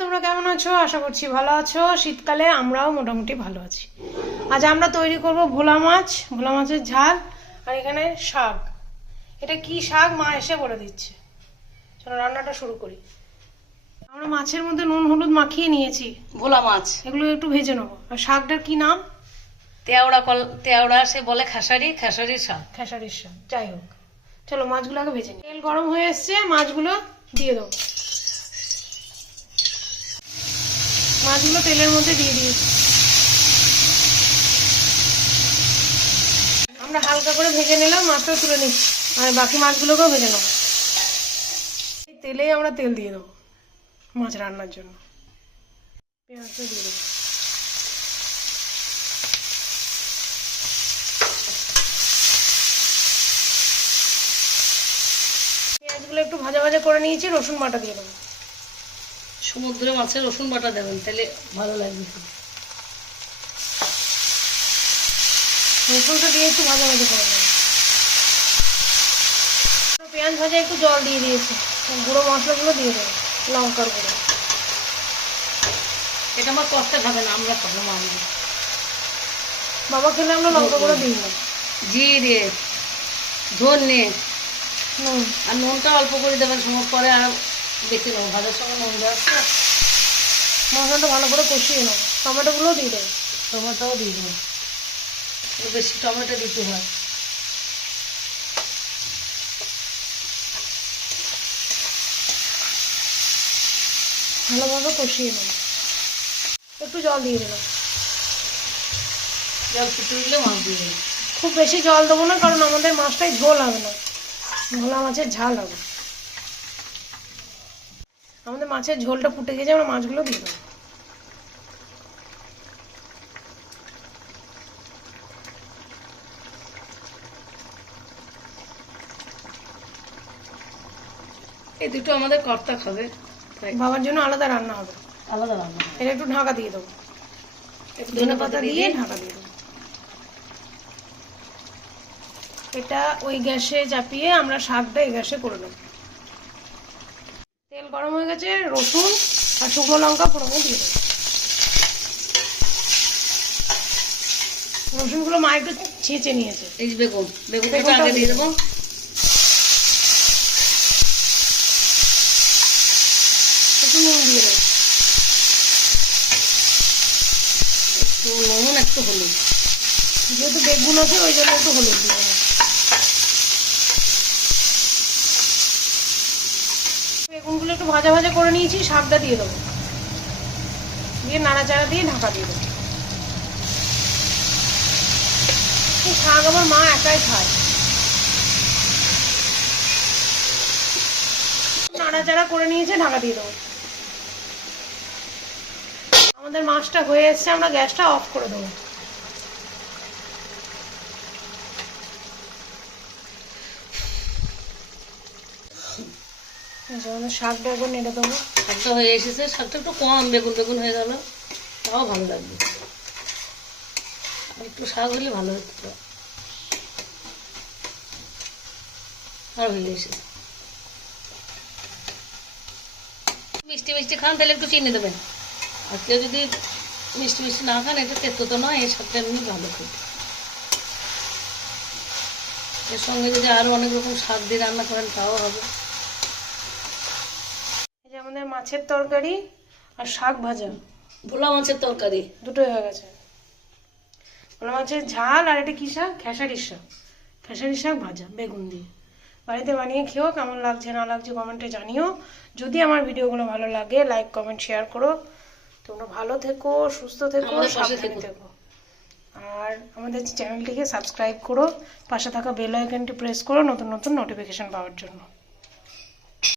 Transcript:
তোমরা কেমন আছো? আশা করছি ভালো আছো। শীতকালে আমরাও মোটামুটি ভালো আছি। আজ আমরা তৈরি করব ভোলা মাছের ঝাল। আর এখানে শাক। এটা কি শাক মা এসে বলে দিচ্ছে। চলো রান্নাটা শুরু করি। আমরা মাছের মধ্যে নুন হলুদ মাখিয়ে নিয়েছি। ভোলা মাছ এগুলো একটু ভেজে নেবো। আর শাকটার কি নাম? তেওড়া সে বলে খেসারির শাক। খেসারির শাক, যাই হোক। চলো মাছগুলো আগে ভেজে নিই। তেল গরম হয়ে এসছে, মাছগুলো দিয়ে দেবো। মাছগুলো তেলের মধ্যে দিয়ে দিয়েছি। আমরা হালকা করে ভেজে নিলাম, মাছটা তুলে নিচ্ছি। আর বাকি মাছগুলোকেও ভেজে নেবো। এই তেলেই আমরা তেল দিয়ে দেবো মাছ রান্নার জন্য। পেঁয়াজটা দিয়ে দেবো। পেঁয়াজগুলো একটু ভাজা ভাজা করে নিয়েছি, রসুন বাটা দিয়ে দেবো। সমুদ্রে মাছের রসুন বাটা দেবেন, তাহলে ভালো লাগবে। রসুনটা দিয়ে একটু ভাজা ভাজা করে দেবো। পেঁয়াজ ভাজা একটু জল দিয়ে দিয়েছি। গুঁড়ো মশলাগুলো দিয়ে দেবো, লঙ্কার গুঁড়ো। এটা আমার কষ্ট খাবে না, আমরা খাবো মা। বাবা খেলে আমরা লঙ্কা গুঁড়ো দিই না। জিরে, ধনে, নুন। আর নুনটা অল্প করে দেবেন, সময় পরে আর দেখে নেবো ভাজার সময় নুন দেওয়া আসছে। মশলাটা ভালো করে কষিয়ে নেবো। টমেটোগুলো দিয়ে দেবো। টমেটোও দিয়ে দেবো, বেশি টমেটো দিতে হয়। ভালোভাবে কষিয়ে নেবো। একটু জল দিয়ে দেবো। জল ফুটে দিলে মাছ দিয়ে দেবো। খুব বেশি জল দেবো না, কারণ আমাদের মাছটাই ঝোল হবে না, ভোলা মাছের ঝাল হবে। আমাদের মাছের ঝোলটা ফুটে গেছে, আমরা মাছগুলো দিয়ে দেবো। এই দুটো আমাদের কর্তা খাবে, বাবার জন্য আলাদা রান্না হবে, আলাদা রান্না। এটা একটু ঢাকা দিয়ে দেবো। একটু ধনে পাতা দিয়ে ঢাকা দিয়ে দেবো। এটা ওই গ্যাসে চাপিয়ে আমরা শাকটা এই গ্যাসে করে নেব। তেল গরম হয়ে গেছে, রসুন আর শুকনো লঙ্কা ফোড়নে দিয়ে দেবো। রসুনগুলো মা একটু ছেঁচে নিয়েছে। এই যে বেগুনটা আগে দিয়ে দেবো। একটু নুন দিয়ে দেবো। একটু নুন, একটু হলুদ। যেহেতু বেগুন আছে ওই জন্য একটু হলুদ দিয়ে দেবো। বেগুনগুলো একটু ভাজা ভাজা করে নিয়েছি, শাকটা দিয়ে দেবো। দিয়ে নাড়াচাড়া দিয়ে ঢাকা দিয়ে দেবো। এই শাক আমার মা একাই খায়। নাড়াচাড়া করে নিয়েছে, ঢাকা দিয়ে দেবো। আমাদের মাছটা হয়ে এসছে, আমরা গ্যাসটা অফ করে দেবো। শাকটা একবার নেড়ে দেবো। শাকটা হয়ে এসেছে, শাকটা একটু কম বেগুন হয়ে গেল, তাও ভালো লাগবে। আর একটু শাক হলে ভালো হতো। আর হয়ে এসেছে। মিষ্টি মিষ্টি খান তাহলে একটু চিনি দেবেন। আর কেউ যদি মিষ্টি মিষ্টি না খান, এটা তেতো তো নয়, এই শাকটা এমনি ভালো খেতে। এর সঙ্গে যদি আরো অনেক রকম শাক দিয়ে রান্না করেন তাও হবে। এই যে আমাদের মাছের তরকারি আর শাক ভাজা, ভোলা মাছের তরকারি দুটোই হয়ে গেছে। ভোলা মাছের ঝাল আর এটা কি শাক? খেসারির শাক। খেসারির শাক ভাজা বেগুন দিয়ে। বাড়িতে বানিয়ে খেও, কেমন লাগছে না লাগছে কমেন্টে জানিও। যদি আমার ভিডিওগুলো ভালো লাগে লাইক কমেন্ট শেয়ার করো। তোমরা ভালো থেকো, সুস্থ থেকো, সাবধানে থেকো। আর আমাদের চ্যানেলটিকে সাবস্ক্রাইব করো, পাশে থাকা বেল আইকনটি প্রেস করো নতুন নতুন নোটিফিকেশন পাওয়ার জন্য।